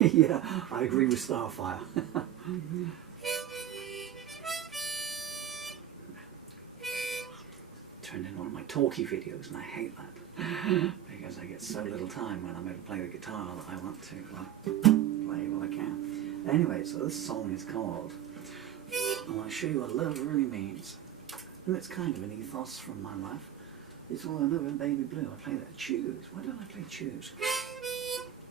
Yeah, I agree with Starfire. Turned in one of my talkie videos, and I hate that because I get so little time when I'm going to play the guitar that I want to play while I can. Anyway, so this song is called I Want to Show You What Love Really Means. And it's kind of an ethos from my life. It's all over baby blue. I play that Choose. Why don't I play Choose?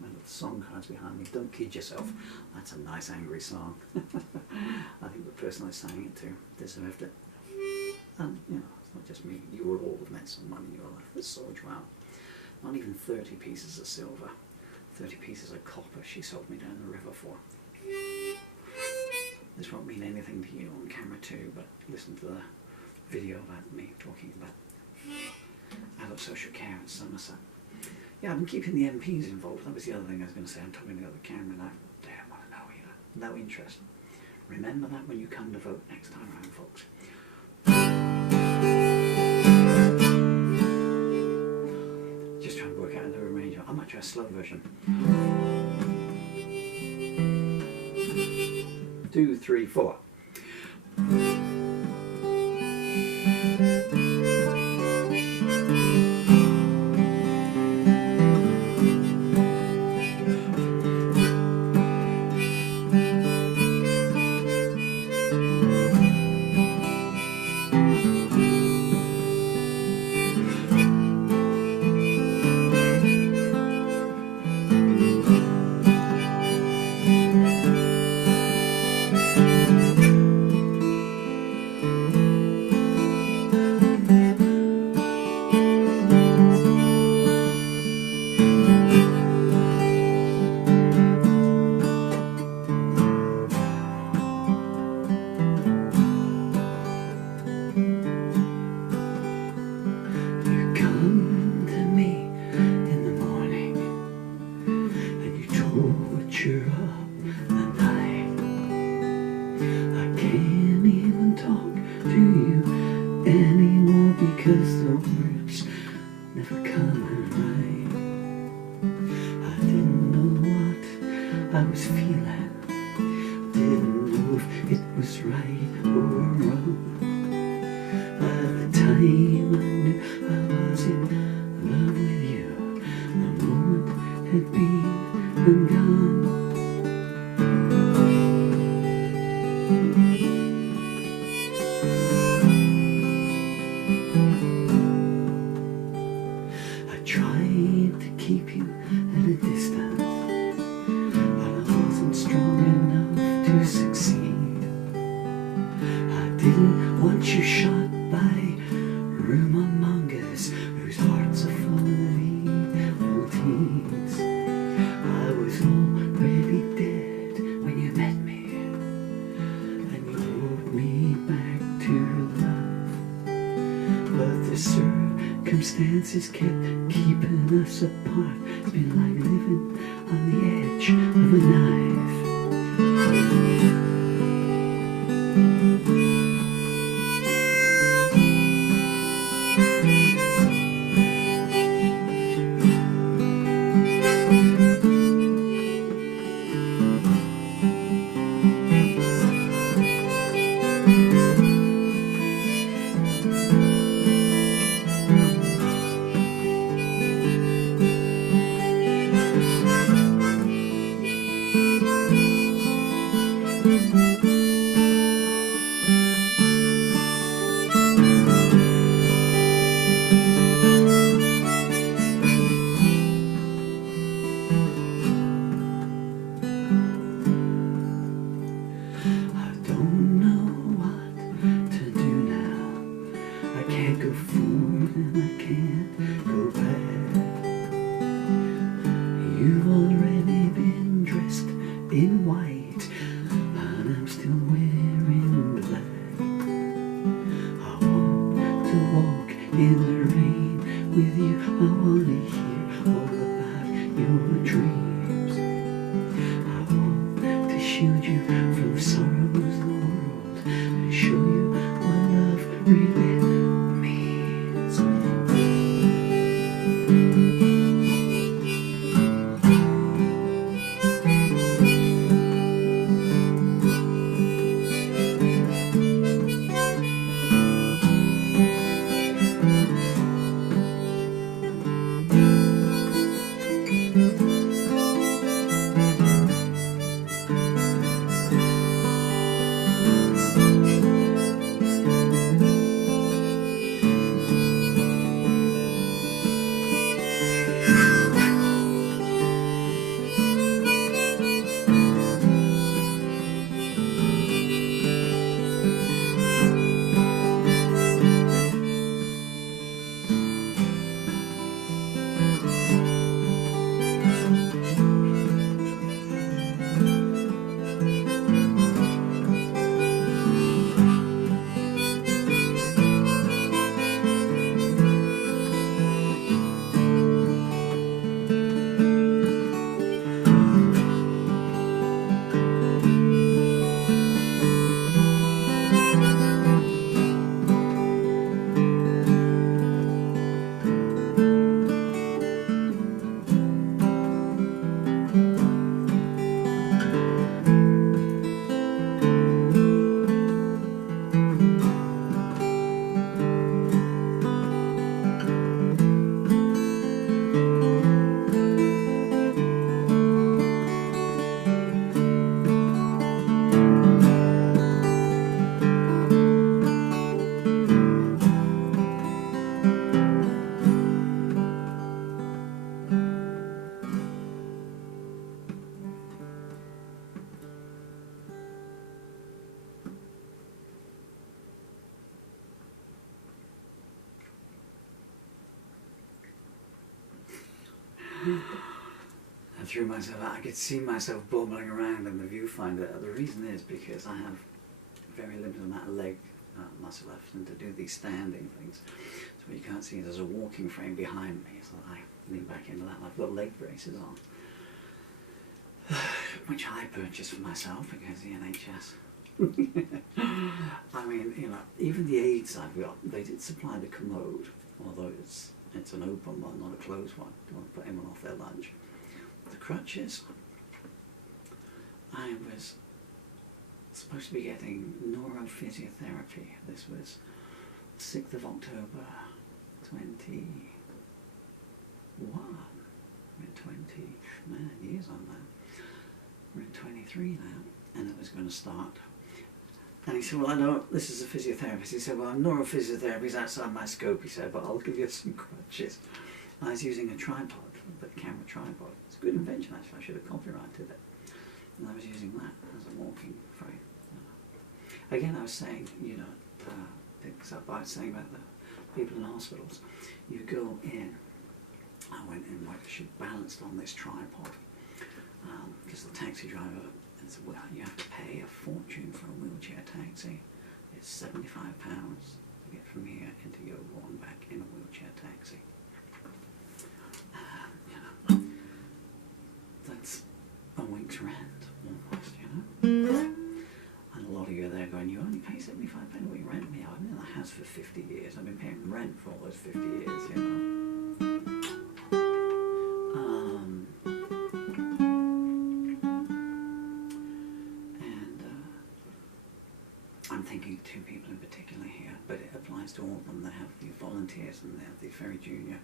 My little song cards behind me. Don't kid yourself. That's a nice angry song. I think the person I sang it to deserved it. And, you know, it's not just me. You will all have met someone in your life that sold you out. Not even 30 pieces of silver. 30 pieces of copper she sold me down the river for. This won't mean anything to you on camera too, but listen to the video about me talking about adult social care in Somerset. Yeah, I've been keeping the MPs involved. That was the other thing I was going to say. I'm talking to the camera now. They don't want to know either. No interest. Remember that when you come to vote next time around, folks. Just trying to work out another arrangement. I might try a slow version. 2, 3, 4. Because the words never come right. I didn't know what I was feeling. Didn't know if it was right or wrong. By the time I knew I was in love with you, the moment had been and gone. Tried to keep you at a distance, but I wasn't strong enough to succeed. I didn't want you shot by rumor mongers whose hearts are full of evil deeds. I was already dead when you met me, and you brought me back to love. But the circumstances kept keeping us apart. It's been like living on the edge of a knife. Go forward and I can't go back. You've already been dressed in white, and I'm still wearing black. I want to walk in the rain with you. I want to hear all about your dreams. I want to shield you from sorrows in the world and show you what love really is. I threw myself out. I could see myself bubbling around in the viewfinder. The reason is because I have a very limited amount of leg muscle left, and to do these standing things, so you can't see there's a walking frame behind me, so I lean back into that. I've got leg braces on, which I purchased for myself because the NHS. I mean, you know, even the aids I've got, they did supply the commode, although it's an open one, not a closed one. Don't want to put anyone off their lunch. The crutches, I was supposed to be getting neurophysiotherapy. This was 6th of October 21. We're 29 years on that. We're at 23 now, and it was going to start. And he said, well, I know this is a physiotherapist. He said, well, neurophysiotherapy's outside my scope, he said, but I'll give you some crutches. I was using a tripod, the camera tripod. It's a good invention, actually. I should have copyrighted it. And I was using that as a walking frame. Again, I was saying, you know, picks up by saying about the people in hospitals. You go in, I went in like she balanced on this tripod, because the taxi driver said, well, you have to pay a fortune for a wheelchair taxi. It's £75 to get from here into Yeovil and back in a wheelchair taxi. You know, that's a week's rent, almost, you know. And a lot of you are there going, you only pay £75 a week rent? Me, I've been in the house for 50 years. I've been paying rent for all those 50 years, you know. I'm thinking two people in particular here, but it applies to all of them. They have the volunteers and they have the very junior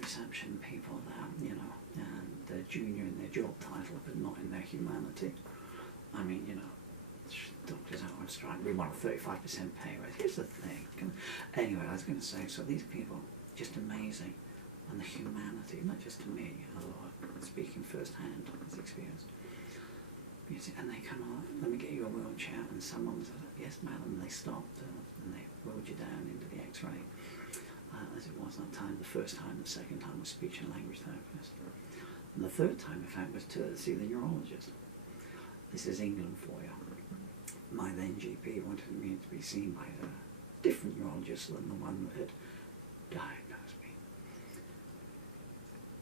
reception people there, you know, and they're junior in their job title, but not in their humanity. I mean, you know, doctors out on strike, we want a 35% pay raise. Here's the thing. Anyway, I was going to say, so these people, just amazing. And the humanity, not just to me, although I'm speaking firsthand on this experience. You see, and they come on, let me get you a wheelchair, and someone said, yes madam, and they stopped and they wheeled you down into the x-ray. As it was that time, the first time, the second time was speech and language therapist. And the third time, in fact, was to see the neurologist. This is England for you. My then GP wanted me to be seen by a different neurologist than the one that had diagnosed me.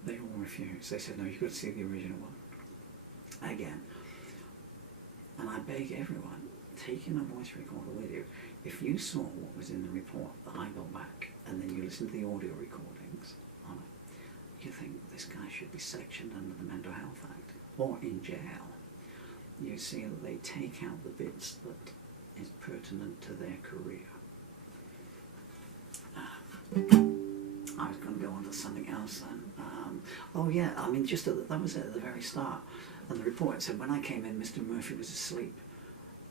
They all refused. They said, no, you've got to see the original one. Again. And I beg everyone, taking a voice recorder with you, if you saw what was in the report that I got back, and then you listen to the audio recordings on it, you think this guy should be sectioned under the Mental Health Act, or in jail. You see that they take out the bits that is pertinent to their career. I was going to go on to something else then. Oh yeah, I mean, just that was it at the very start. And the report said when I came in, Mr. Murphy was asleep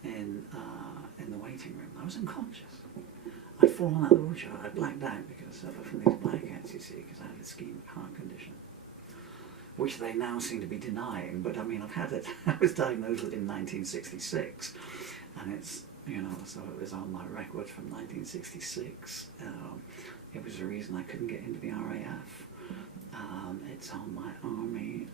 in the waiting room. I was unconscious. I'd fallen out of the wheelchair. I blacked out because I suffer from these blackouts, you see, because I had a ischemic heart condition, which they now seem to be denying. But I mean, I've had it. I was diagnosed with it in 1966, and it's, you know, so it was on my record from 1966. It was the reason I couldn't get into the RAF. It's on my army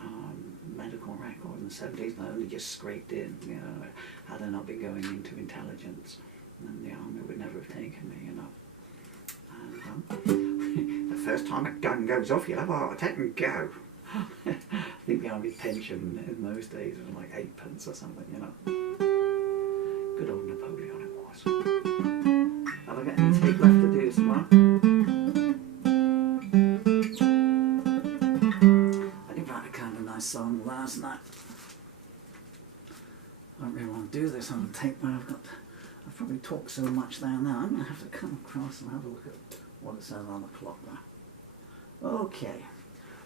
medical record in the 70s, and I only just scraped in, you know, had I not been going into intelligence, then the army would never have taken me, you know. And, the first time a gun goes off, you'll have a heart attack and go. I think the army pension in those days was like 8p or something, you know. Good old Napoleon it was. Have I got any tape left to do tomorrow? Song last night. I don't really want to do this on the tape, but I've probably talked so much there now. I'm going to have to come across and have a look at what it says on the clock now. Okay,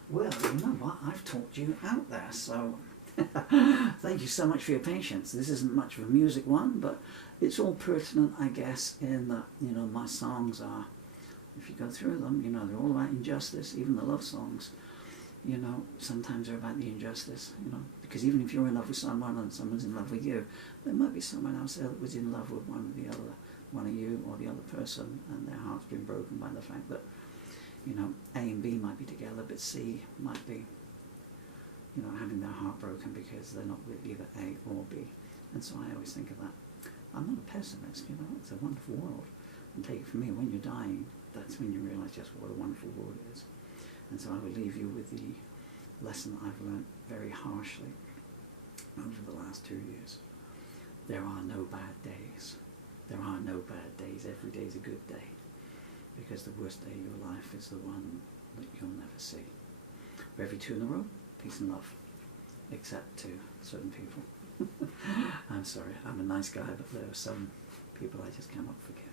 well, you know what, I've talked you out there, so thank you so much for your patience. This isn't much of a music one, but it's all pertinent, I guess, in that, you know, my songs are, if you go through them, you know, they're all about injustice, even the love songs. You know, sometimes they're about the injustice, you know, because even if you're in love with someone and someone's in love with you, there might be someone else there that was in love with one of you or the other person, and their heart's been broken by the fact that you know, A and B might be together, but C might be, you know, having their heart broken because they're not with either A or B. And so I always think of that. I'm not a pessimist, you know, it's a wonderful world. And take it from me, when you're dying, that's when you realise just what a wonderful world it is. And so I will leave you with the lesson that I've learned very harshly over the last 2 years. There are no bad days. There are no bad days. Every day is a good day. Because the worst day of your life is the one that you'll never see. For every two in a row, peace and love. Except to certain people. I'm sorry, I'm a nice guy, but there are some people I just cannot forgive.